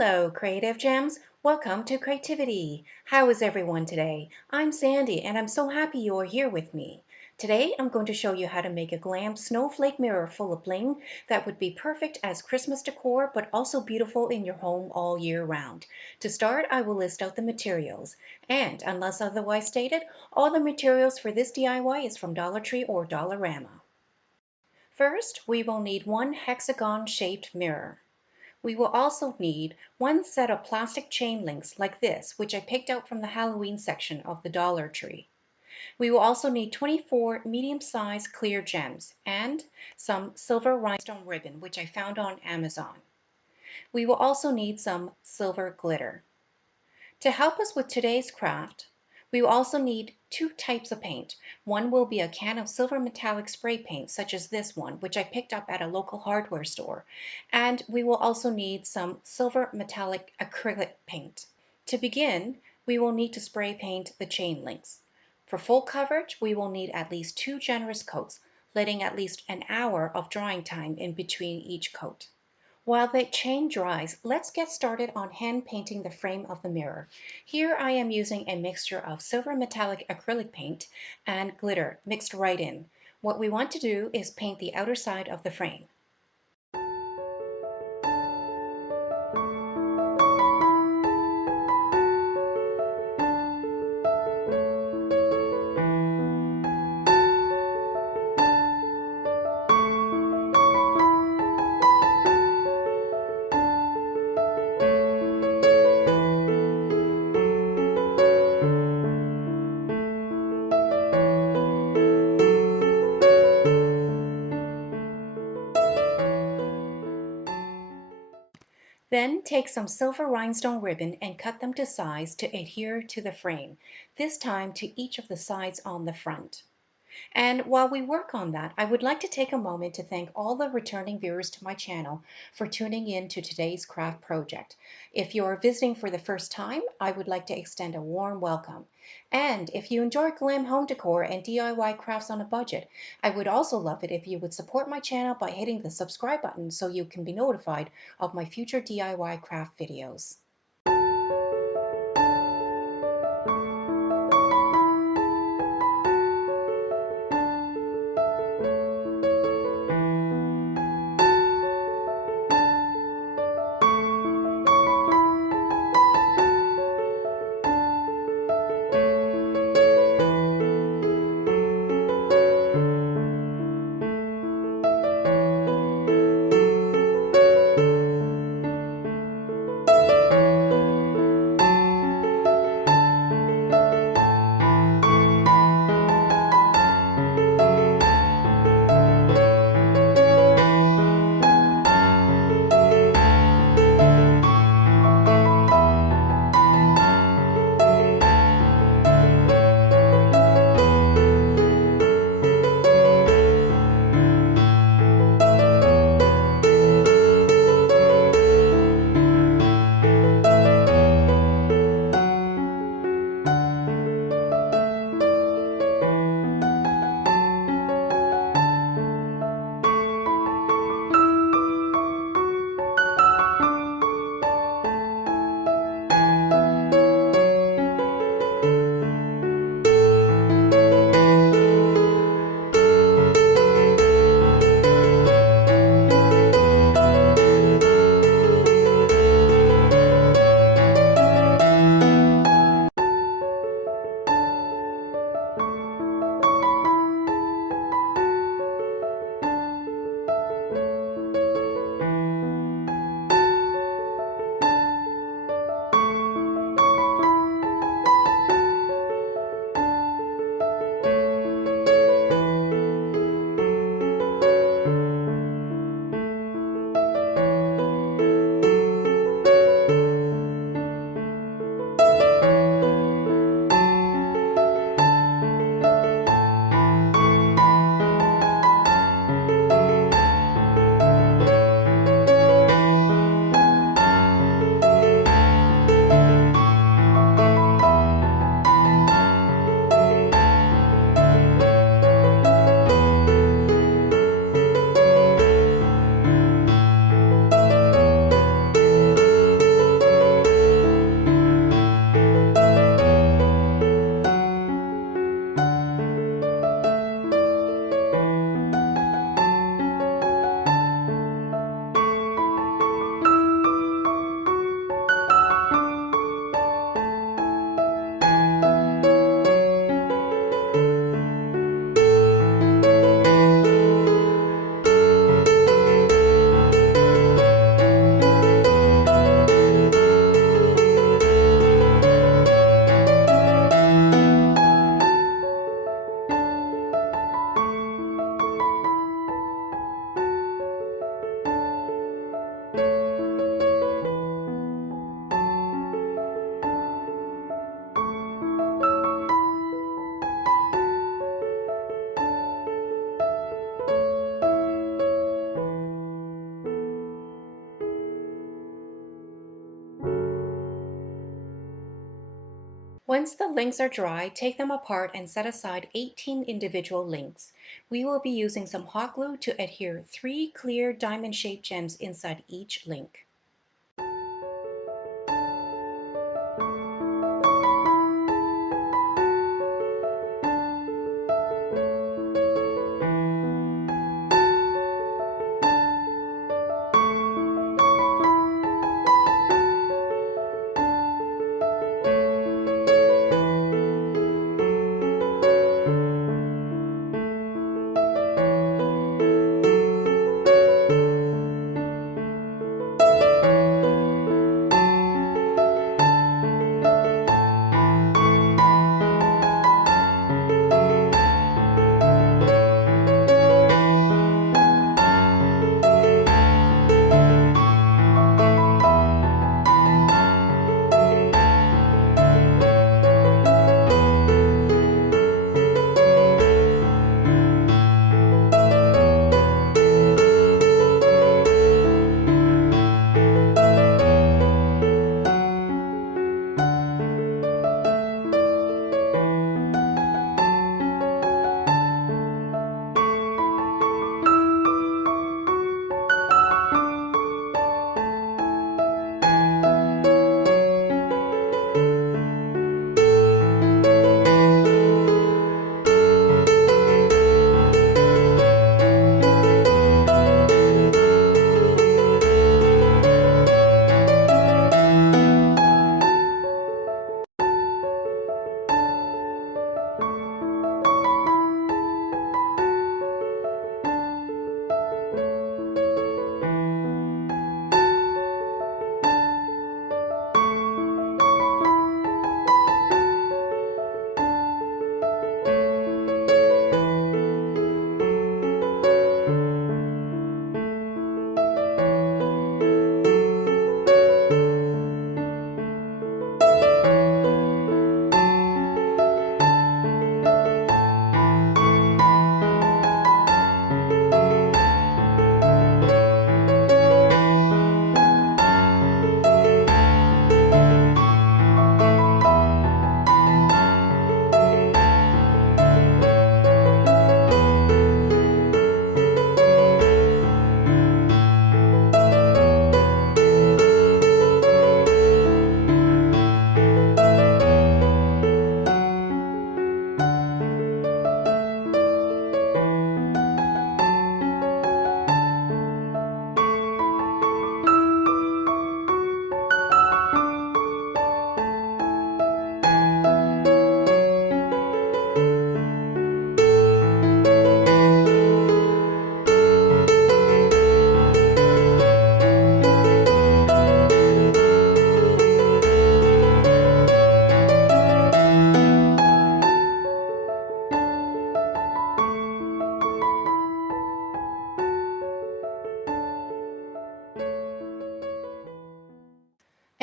Hello, Creative Gems. Welcome to Creativity. How is everyone today? I'm Sandy and I'm so happy you are here with me. Today I'm going to show you how to make a glam snowflake mirror full of bling that would be perfect as Christmas decor but also beautiful in your home all year round. To start, I will list out the materials. And unless otherwise stated, all the materials for this DIY is from Dollar Tree or Dollarama. First, we will need one hexagon-shaped mirror. We will also need one set of plastic chain links like this, which I picked out from the Halloween section of the Dollar Tree. We will also need 24 medium-sized clear gems and some silver rhinestone ribbon, which I found on Amazon. We will also need some silver glitter. To help us with today's craft, we will also need two types of paint. One will be a can of silver metallic spray paint, such as this one, which I picked up at a local hardware store. And we will also need some silver metallic acrylic paint. To begin, we will need to spray paint the chain links. For full coverage, we will need at least 2 generous coats, letting at least an hour of drying time in between each coat. While the chain dries, let's get started on hand painting the frame of the mirror. Here I am using a mixture of silver metallic acrylic paint and glitter mixed right in. What we want to do is paint the outer side of the frame. Then take some silver rhinestone ribbon and cut them to size to adhere to the frame, this time to each of the sides on the front. And while we work on that, I would like to take a moment to thank all the returning viewers to my channel for tuning in to today's craft project. If you are visiting for the first time, I would like to extend a warm welcome. And if you enjoy glam home decor and DIY crafts on a budget, I would also love it if you would support my channel by hitting the subscribe button so you can be notified of my future DIY craft videos. Once the links are dry, take them apart and set aside 18 individual links. We will be using some hot glue to adhere 3 clear diamond-shaped gems inside each link.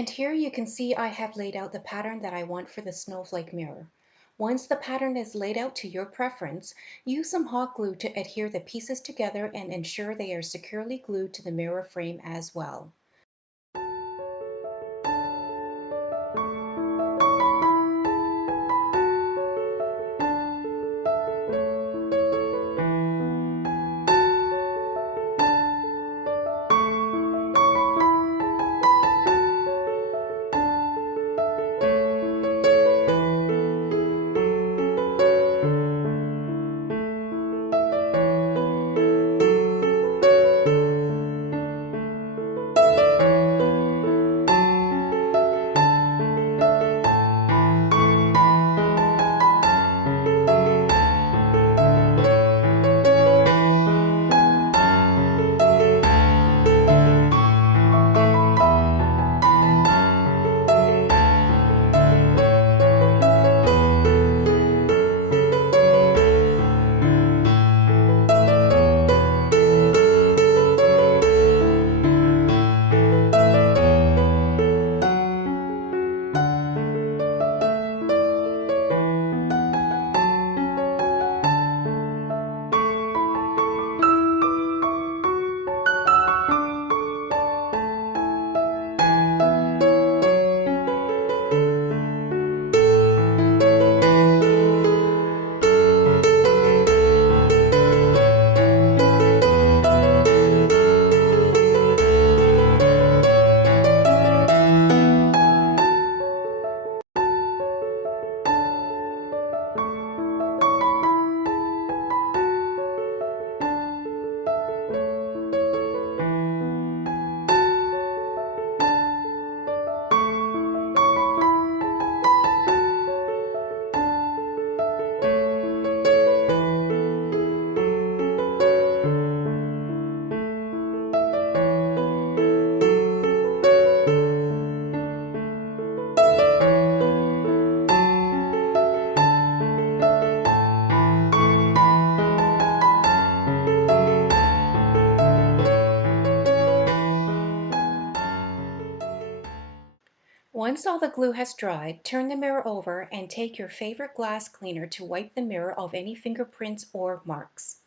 And here you can see I have laid out the pattern that I want for the snowflake mirror. Once the pattern is laid out to your preference, use some hot glue to adhere the pieces together and ensure they are securely glued to the mirror frame as well. Once all the glue has dried, turn the mirror over and take your favorite glass cleaner to wipe the mirror of any fingerprints or marks.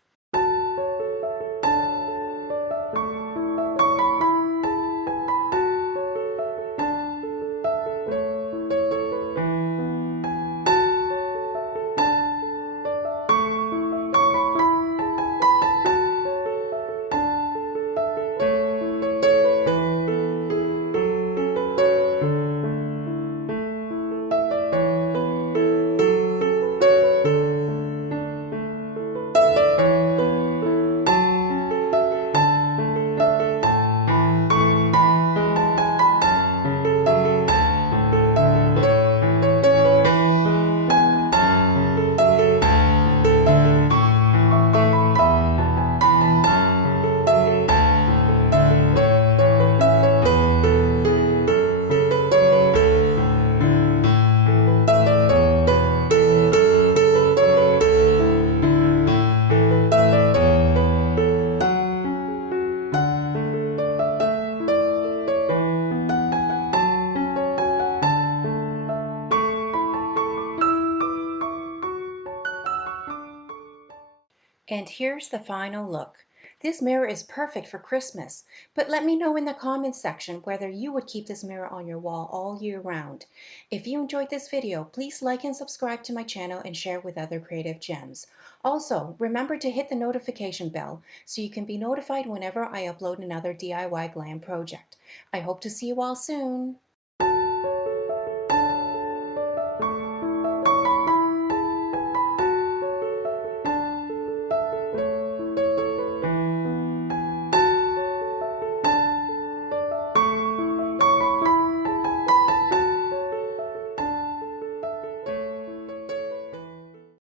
And here's the final look. This mirror is perfect for Christmas, but let me know in the comments section whether you would keep this mirror on your wall all year round. If you enjoyed this video, please like and subscribe to my channel and share with other creative gems. Also, remember to hit the notification bell so you can be notified whenever I upload another DIY glam project. I hope to see you all soon.